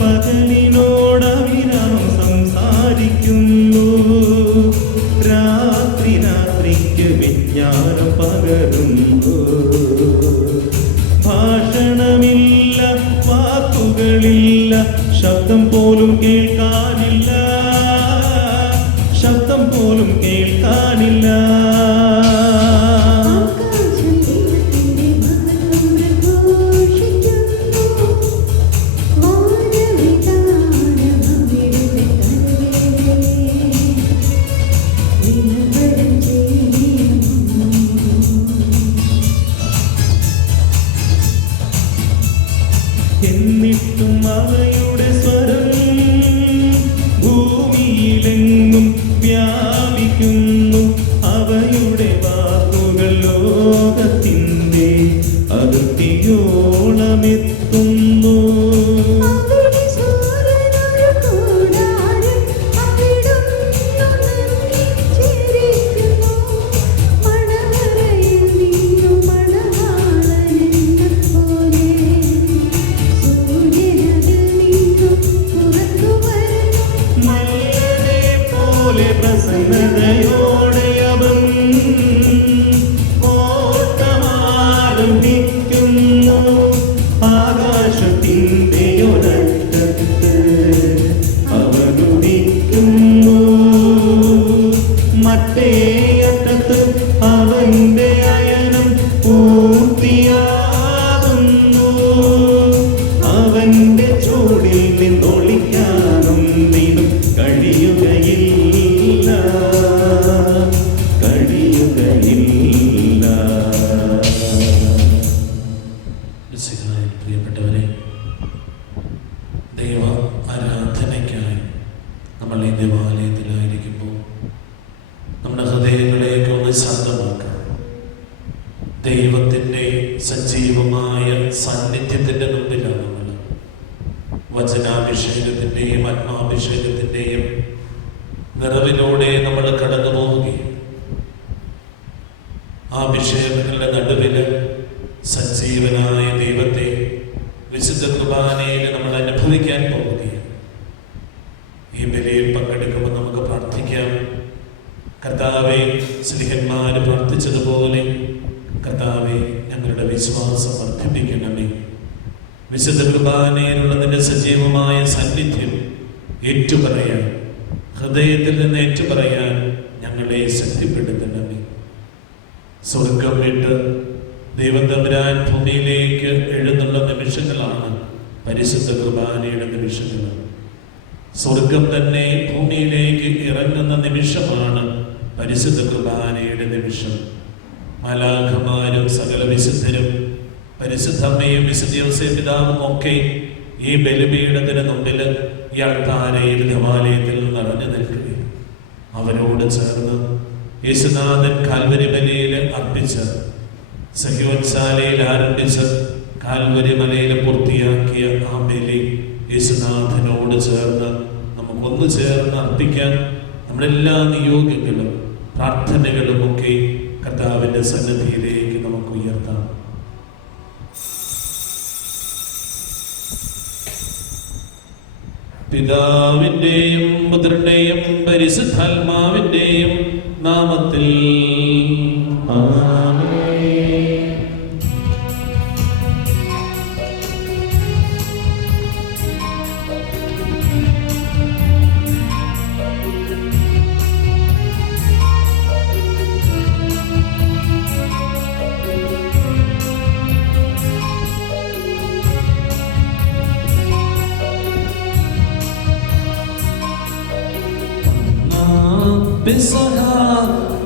പകലിനോടവിരാമം സംസാരിക്കുന്നു. രാത്രി രാത്രിക്ക് വിജ്ഞാനം പകരുന്നു. ഭാഷണമില്ല, വാക്കുകളില്ല, ശബ്ദം പോലും കേൾക്കാനില്ല, ശബ്ദം പോലും കേൾക്കാനില്ല. എന്നിട്ടും അവയുടെ സ്വരം ഭൂമിയിലെങ്ങും വ്യാപിക്കുന്നു. അവയുടെ വാക്കുകൾ ലോകത്തിൻ്റെ അതിർത്തിയോളമെത്തുന്നു. പ്രസന്നതയോടെ അവൻ ഓട്ടമാരംഭിക്കുന്നു. ആകാശത്തിൻ്റെ ഒരറ്റത്ത് അവനുദിക്കുന്നു, മറ്റേ അറ്റത്ത് അവന്റെ അയനം പൂർത്തിയാകുന്നു. അവന്റെ ചൂടിൽ നിന്നൊളിക്കാനും നീനും കഴിയുകയില്ല, കഴിയുകയില്ല. പ്രിയപ്പെട്ടവരെ, ദൈവ ആരാധനയ്ക്കായി നമ്മൾ ഈ ദേവാലയത്തിലായിരിക്കുമ്പോൾ നമ്മുടെ ഹൃദയങ്ങളെയൊക്കെ ഒന്ന് ശാന്തമാക്കാം. ദൈവത്തിൻ്റെ സജീവമായ സാന്നിധ്യത്തിൻ്റെ മുമ്പിലാണ് നമ്മൾ. വചനാഭിഷേകത്തിൻ്റെയും ആത്മാഭിഷേകത്തിൻ്റെയും നിറവിലൂടെ നമ്മൾ കടന്നു പോവുകയും ആ അഭിഷേകങ്ങളുടെ നടുവിൽ സജീവനായ ദൈവത്തെ വിശുദ്ധ കുർബാനയിൽ നമ്മൾ അനുഭവിക്കാൻ പോവുകയാണ്. ഈ ബലിയിൽ പങ്കെടുക്കുമ്പോൾ നമുക്ക് പ്രാർത്ഥിക്കാം. കർത്താവേ, സ്ലിഹന്മാർ പ്രാർത്ഥിച്ചതുപോലെ കർത്താവേ, ഞങ്ങളുടെ വിശ്വാസം വർദ്ധിപ്പിക്കണമേ. വിശുദ്ധ കുർബാനയിലുള്ള നിന്റെ സജീവമായ സാന്നിധ്യം ഏറ്റുപറയാൻ, ഹൃദയത്തിൽ നിന്ന് ഏറ്റുപറയാൻ ഞങ്ങളെ ശക്തിപ്പെടുത്തണമേ. സ്വർഗം വിട്ട് ദൈവം തമ്പുരാൻ ഭൂമിയിലേക്ക് എഴുന്നള്ള നിമിഷങ്ങളാണ് പരിശുദ്ധ കുർബാനയുടെ നിമിഷങ്ങൾ. സ്വർഗം തന്നെ ഭൂമിയിലേക്ക് ഇറങ്ങുന്ന നിമിഷമാണ് പരിശുദ്ധ കുർബാനയുടെ നിമിഷം. മാലാഖമാരും സകല വിശുദ്ധരും പരിശുദ്ധമ്മയും വിശുദ്ധ യോസേപ്പ് പിതാവും ഒക്കെ ഈ ബലിപീഠത്തിന് മുമ്പിൽ ഈ അൾത്താരയിൽ ദേവാലയത്തിൽ നിറഞ്ഞു നിൽക്കുകയും അവരോട് ചേർന്ന് യേശുനാഥൻ കാൽവരി ബലിയിൽ അർപ്പിച്ച സഹ്യോത്സാലയിൽ ആരംഭിച്ച് കാൽവരി മലയിൽ പൂർത്തിയാക്കിയ ആ ബലി യേശുനാഥനോട് ചേർന്ന് നമുക്കൊന്നു ചേർന്ന് അർപ്പിക്കാൻ നമ്മളെല്ലാ നിയോഗങ്ങളും പ്രാർത്ഥനകളും ഒക്കെ കർത്താവിൻ്റെ സന്നിധിയിലേക്ക് നമുക്ക് ഉയർത്താം. പിതാവിൻ്റെയും പുത്രൻ്റെയും പരിശുദ്ധാത്മാവിൻ്റെയും നാമത്തിൽ ആമേൻ.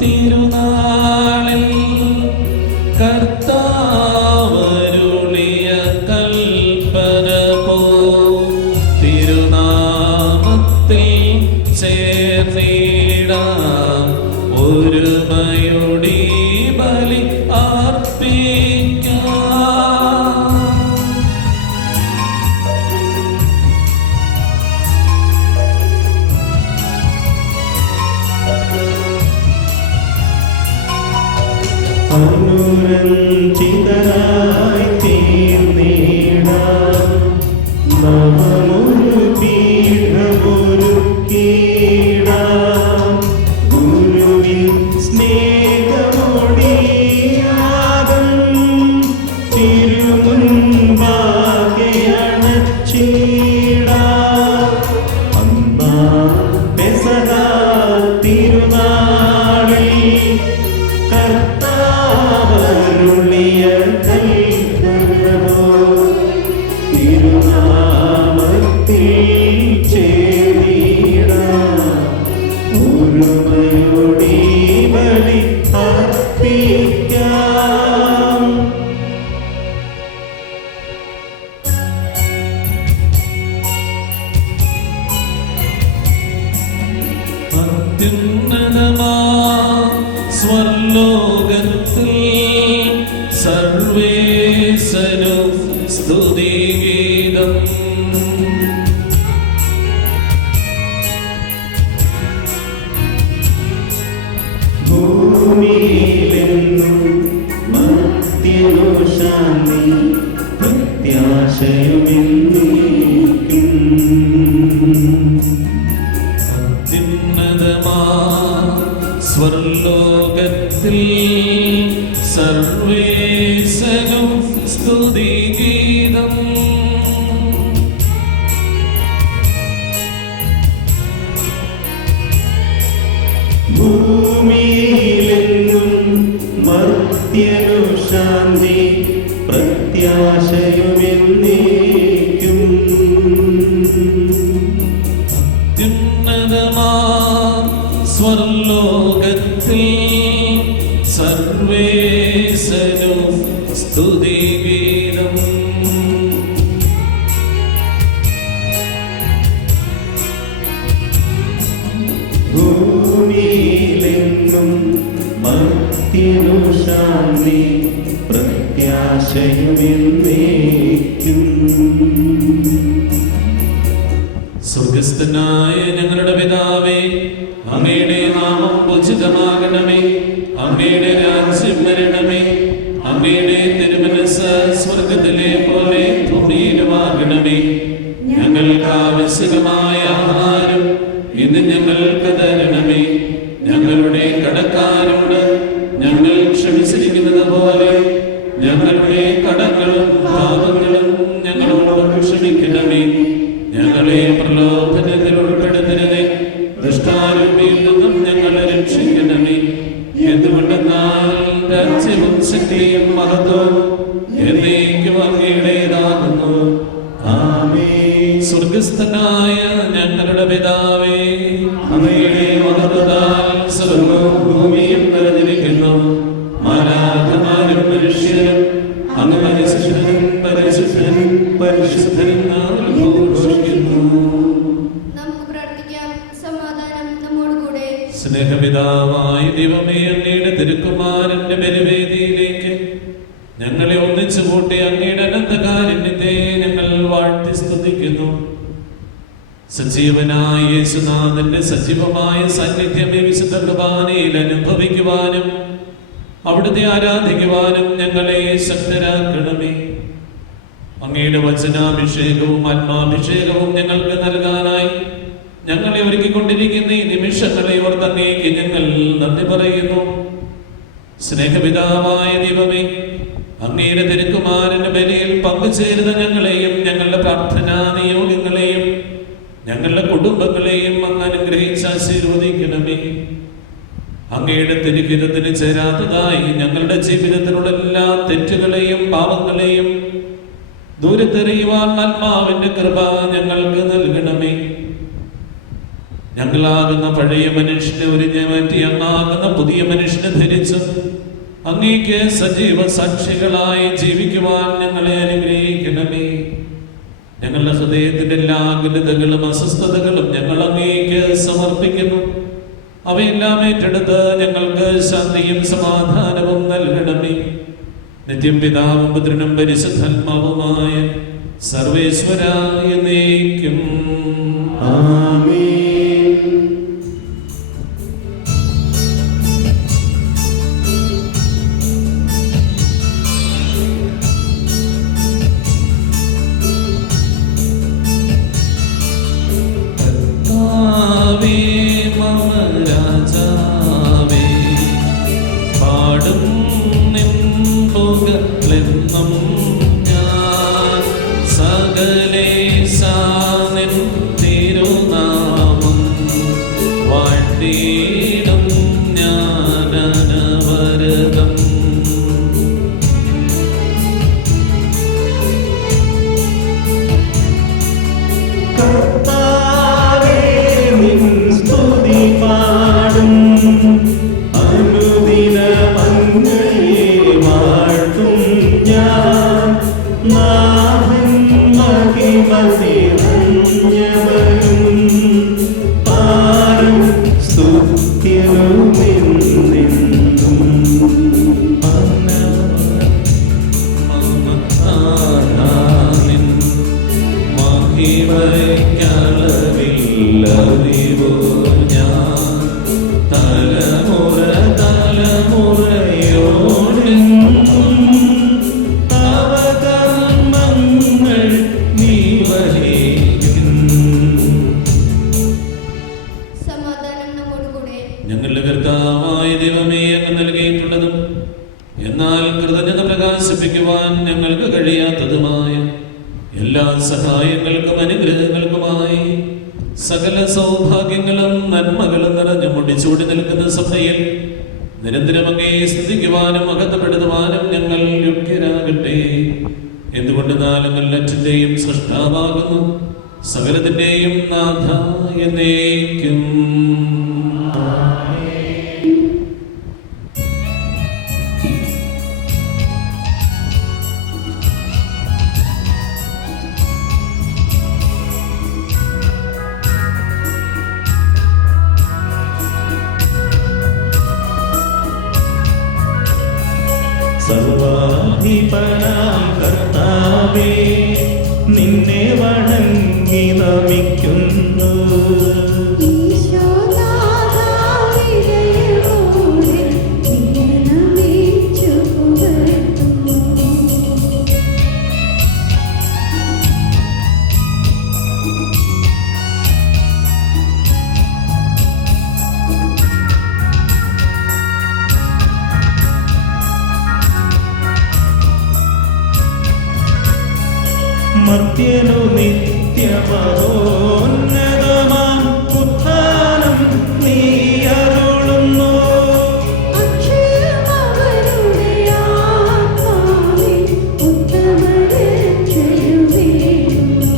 തിരുനാളിൽ കർത്താവരുളിയ കൽപ്പന പോ തിരുനാമത്തിൽ ചേർന്നിടാം ഒരുമയുടെ ബലി അർപ്പിക്കാം. അത്യുന്നതമാ സ്വർലോകത്തിൽ സർവേശനു സ്തുതിഗീതം. ഭൂമിയിലെന്നും മർത്യനു ശാന്തി പ്രത്യാശയുമെന്നേക്കും. അത്യുന്നതമാ സ്വർലോകത്തിൽ സർവേശനു സ്തുതിഗീതം. ഭൂമിയിലെന്നും മർത്യനു ശാന്തി പ്രത്യാശയുമെന്നേക്കും. അത്യുന്നതമാ സ്വർലോകത്തിൽ സർവേശനു സ്തുതിഗീതം. ഭൂമിയിലെന്നും മർത്യനു ശാന്തി പ്രത്യാശയുമെന്നേക്കും. സ്വർഗസ്ഥനായ ഞങ്ങളുടെ പിതാവേ, അങ്ങയുടെ നാമം ഉചിതമാകണമേ. അങ്ങയുടെ രാജ്യം വരണമേ. അങ്ങയുടെ തിരുമനസ്സ് സ്വർഗത്തിലെ പോലെ ഭൂമിയിലുമാകണമേ. ഞങ്ങൾക്ക് ആവശ്യമായ ആഹാരം ഇന്ന് ഞങ്ങൾക്ക് തരണമേ. ഞങ്ങളുടെ കടക്കാരോട് ഞങ്ങൾ ക്ഷമിച്ചിരിക്കുന്നത് പോലെ ഞങ്ങളുടെ കടങ്ങളും പാപങ്ങളും ഞങ്ങളോട് ക്ഷമിക്കണമേ. ഞങ്ങളെ പ്രലോഭനത്തിൽ ഉൾപ്പെടുത്തരുതേ, ദുഷ്ടാരൂപിയിൽ നിന്നും ഞങ്ങളെ രക്ഷിക്കണമേ. എന്തുകൊണ്ടെന്നാൽ രാജ്യവും ശക്തിയും മഹത്വവും എന്നേക്കും അങ്ങയുടേതാകുന്നു. ആമേൻ. സ്വർഗസ്ഥനായ ഞങ്ങളുടെ പിതാവേ, അങ്ങയുടെ മഹത്വത്താൽ സ്വർഗ്ഗവും ഭൂമിയും നിറഞ്ഞിരിക്കുന്നു. മാലാഖമാരും മനുഷ്യരും അങ്ങ് പരിശുദ്ധൻ പരിശുദ്ധൻ പരിശുദ്ധൻ ഘോഷിക്കുന്നു. നമുക്ക് പ്രാർത്ഥിക്കാം. സമാധാനം നമ്മോടുകൂടെ. സ്നേഹപിതാവായ ദൈവമേ, അങ്ങയുടെ തിരുക്കുമാരന്റെ ബലിവേദിയിലേക്ക് ഞങ്ങളെ ഒന്നിച്ചു കൂട്ടി അങ്ങയുടെ അനന്തകാരുണ്യത്തെ ഞങ്ങൾ വാഴ്ത്തി സ്തുതിക്കുന്നു. സജീവനായ യേശുനാഥന്റെ സജീവമായ സാന്നിധ്യം ഈ വിശുദ്ധ കുർബാനയിൽ അനുഭവിക്കുവാനും അവിടുത്തെ ആരാധിക്കുവാനും ഞങ്ങളെ ശക്തരാക്കണമേ. അങ്ങയുടെ വചനാഭിഷേകവും ആത്മാഭിഷേകവും ഞങ്ങൾക്ക് നൽകാനായി ഞങ്ങളെ ഒരുക്കിക്കൊണ്ടിരിക്കുന്ന ഈ നിമിഷങ്ങളെ ഓർത്ത് അങ്ങേക്ക് ഞങ്ങൾ നന്ദി പറയുന്നു. സ്നേഹപിതാവായ ദൈവമേ, അങ്ങയുടെ തിരുക്കുമാരന്റെ ബലിയിൽ പങ്കുചേരുന്ന ഞങ്ങളെയും ഞങ്ങളുടെ പ്രാർത്ഥനാ നിയോഗങ്ങളെയും ഞങ്ങളുടെ കുടുംബങ്ങളെയും അങ്ങ് അനുഗ്രഹിച്ച് ആശീർവദിക്കണമേ. അങ്ങയുടെ തിരുഹിതത്തിന് ചേരാത്തതായി ഞങ്ങളുടെ ജീവിതത്തിലുള്ള എല്ലാ തെറ്റുകളെയും പാപങ്ങളെയും ദൂരത്തെറിയുവാൻ ആത്മാവിന്റെ കൃപ ഞങ്ങൾക്ക് നൽകണമേ. ഞങ്ങളാകുന്ന പഴയ മനുഷ്യനെ ഉരിഞ്ഞു മാറ്റി അങ്ങാകുന്ന പുതിയ മനുഷ്യനെ ധരിച്ച് അങ്ങേക്ക് സജീവ സാക്ഷികളായി ജീവിക്കുവാൻ ഞങ്ങളെ അനുഗ്രഹിക്കണമേ. ഞങ്ങളുടെ ഹൃദയത്തിന്റെ എല്ലാ അകലതകളും അസ്വസ്ഥതകളും ഞങ്ങൾ അങ്ങേക്ക് സമർപ്പിക്കുന്നു. അവയെല്ലാം ഏറ്റെടുത്ത് ഞങ്ങൾക്ക് ശാന്തിയും സമാധാനവും നൽകണമേ. നിത്യം പിതാവും പുത്രനും പരിശുദ്ധാത്മാവുമായ സർവേശ്വരായ എന്നേക്കും ആമേൻ. കർത്താവേ, മമ രാജാവേ, പാടും നിൻ പുകഴ്ന്നെന്നും ഞാൻ. സകലേശാ കൃപയ്ക്കളവില്ലറിവോ ഞാൻ തലമുറ തലമുറയോടെന്നും തവ കർമ്മങ്ങൾ നീ വഹിക്കും. സമാധാനം നമ്മോടുകൂടെ. ഞങ്ങളുടെ കർത്താവായ ദൈവമേ, അങ്ങ് നൽകിയിട്ടുള്ളതും എന്നാൽ കൃതജ്ഞത പ്രകാശിപ്പിക്കുവാൻ ഞങ്ങൾക്ക് കഴിയാത്തതുമായ എല്ലാ സഹായങ്ങൾക്കും അനുഗ്രഹങ്ങൾക്കുമായി സകല സൗഭാഗ്യങ്ങളും നന്മകളും നിറഞ്ഞു മുടിച്ചൂടി നിൽക്കുന്ന സഭയിൽ നിരന്തരം അങ്ങേ സ്തുതിക്കുവാനും മഹത്വപ്പെടുത്തുവാനും ഞങ്ങൾ യോഗ്യരാകട്ടെ. എന്തുകൊണ്ട് നാലങ്ങളറ്റിന്റെയും സൃഷ്ടാവാകുന്നു, സകലത്തിന്റെയും നാഥ എന്നേക്കും. സർവാധിപനാം കർത്താവേ, നിന്നെ വണങ്ങി നമിക്കുന്നു. ഈശോനാഥാവിരയോടെ നിന്നെ നമിച്ചു പുകഴ്ത്തുന്നു. മർത്യനു നിത്യമഹോന്നതമാം ഉത്ഥാനം നീ അരുളുന്നു. അക്ഷയമവരുടെ ആത്മാവിൽ ഉത്തമരക്ഷയുമേകുന്നു.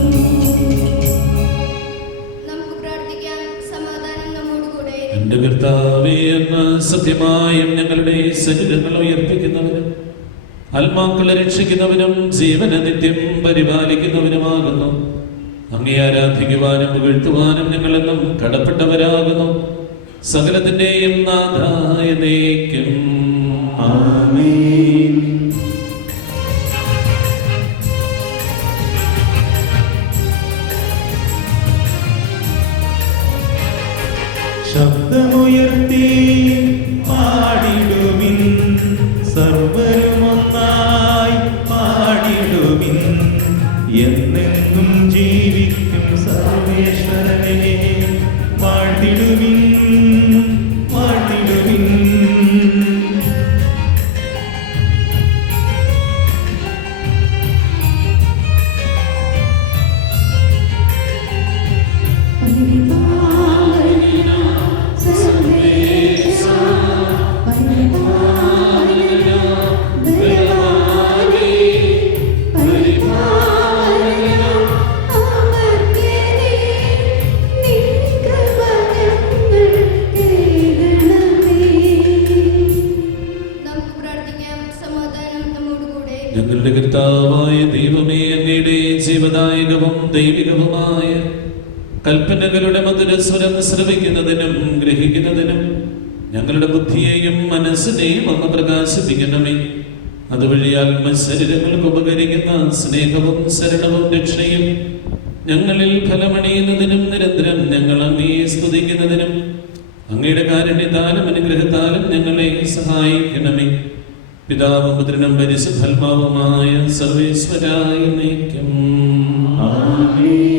നമുക്ക് പ്രാർത്ഥിക്കാം. സമാധാനം നമ്മോടുകൂടെ. എന്റെ കർത്താവേ, എന്ന് സത്യമായും ഞങ്ങളുടെ ശരീരങ്ങൾ ഉയർപ്പിക്കുന്നവനും ആത്മാക്കളെ രക്ഷിക്കുന്നവനും ജീവനെ നിത്യം പരിപാലിക്കുന്നവനുമാകുന്നു. അങ്ങേ ആരാധിക്കുവാനും പുകഴ്ത്തുവാനും ഞങ്ങളെന്നും കടപ്പെട്ടവരാകുന്നു. സകലത്തിന്റെയും നാഥായ എന്നേക്കും. ആമേൻ. ശബ്ദമുയർത്തി പാടിടുവിൻ, സർവരുമൊന്നായി പാടിടുവിൻ. എന്നെന്നും ജീവിക്കും സർവേശ്വരനെ വാഴ്ത്തിടുവിൻ, വാഴ്ത്തിടുവിൻ. നമുക്ക് പ്രാർത്ഥിക്കാം. സമാധാനം നമ്മോടുകൂടെ. ഞങ്ങളുടെ കർത്താവായ ദൈവമേ, അങ്ങയുടെ ജീവദായകവും ദൈവികവുമായ കൽപ്പനകളുടെ മധുരസ്വരം ശ്രവിക്കുന്നതിനും ഗ്രഹിക്കുന്നതിനും ഞങ്ങളുടെ ബുദ്ധിയെയും മനസ്സിനെയും അങ്ങ് പ്രകാശിപ്പിക്കണമേ. അതുവഴി ആത്മശരീരങ്ങൾക്ക് ഉപകരിക്കുന്ന സ്നേഹവും ശരണവും രക്ഷയും ഞങ്ങളിൽ ഫലമണിയുന്നതിനും നിരന്തരം ഞങ്ങൾ അങ്ങയെ സ്തുതിക്കുന്നതിനും അങ്ങയുടെ കാരുണ്യത്താലും അനുഗ്രഹത്താലും ഞങ്ങളെ സഹായിക്കണമേ. പിതാവും പുത്രനും പരിശുദ്ധാത്മാവുമായ സർവേശ്വരായ എന്നേക്കും. ആമേൻ.